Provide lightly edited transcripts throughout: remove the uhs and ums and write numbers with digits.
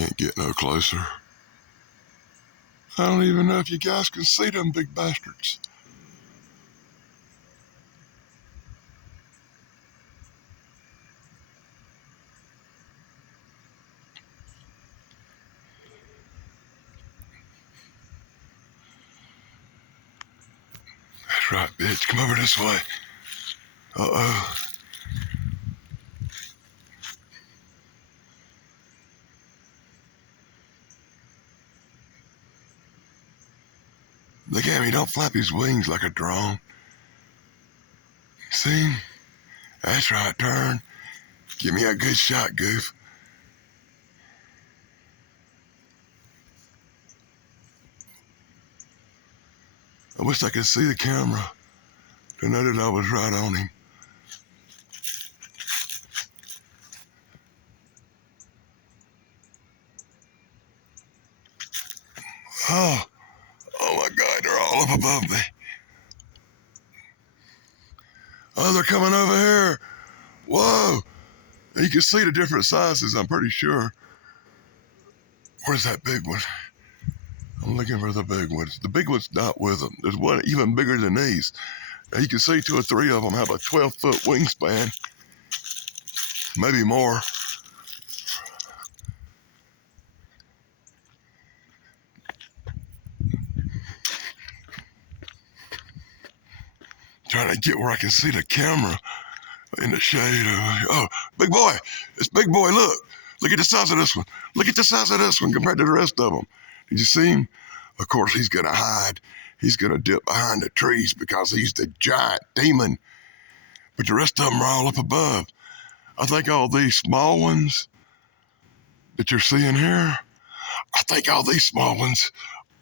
Can't get no closer. I don't even know if you guys can see them big bastards. That's right, bitch. Come over this way. Uh-oh. Look at me. Don't flap his wings like a drone. See? That's right. Turn. Give me a good shot, goof. I wish I could see the camera to know that I was right on him. Oh my God, they're all up above me. Oh, they're coming over here. Whoa. You can see the different sizes, I'm pretty sure. Where's that big one? I'm looking for the big ones. The big one's not with them. There's one even bigger than these. Now you can see 2 or 3 of them have a 12-foot wingspan. Maybe more. Trying to get where I can see the camera in the shade. Oh, big boy. It's big boy. Look at the size of this one. Look at the size of this one compared to the rest of them. Did you see him? Of course, he's going to hide. He's going to dip behind the trees because he's the giant demon. But the rest of them are all up above. I think all these small ones that you're seeing here, I think all these small ones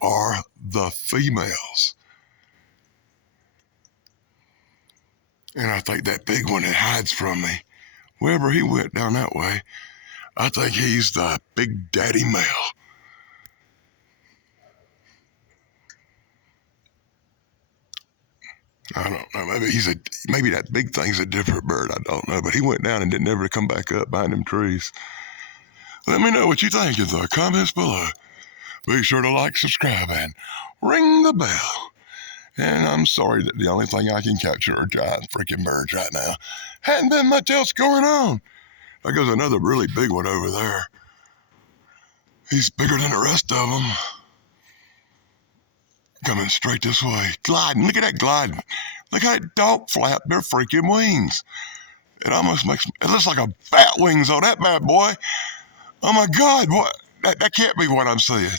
are the females. And I think that big one that hides from me, wherever he went down that way, I think he's the big daddy male. I don't know. Maybe that big thing's a different bird. I don't know. But he went down and didn't ever come back up behind them trees. Let me know what you think in the comments below. Be sure to like, subscribe, and ring the bell. And I'm sorry that the only thing I can capture are giant freaking birds right now. Hadn't been much else going on. There goes another really big one over there. He's bigger than the rest of them. Coming straight this way. Gliding. Look at that gliding. Look how that dog flap their freaking wings. It almost it looks like a bat wings on that bad boy. Oh my God, what? That can't be what I'm saying.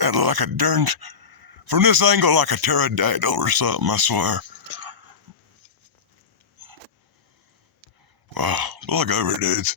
That look like a from this angle, like a pterodactyl or something, I swear. Wow, look over, dudes.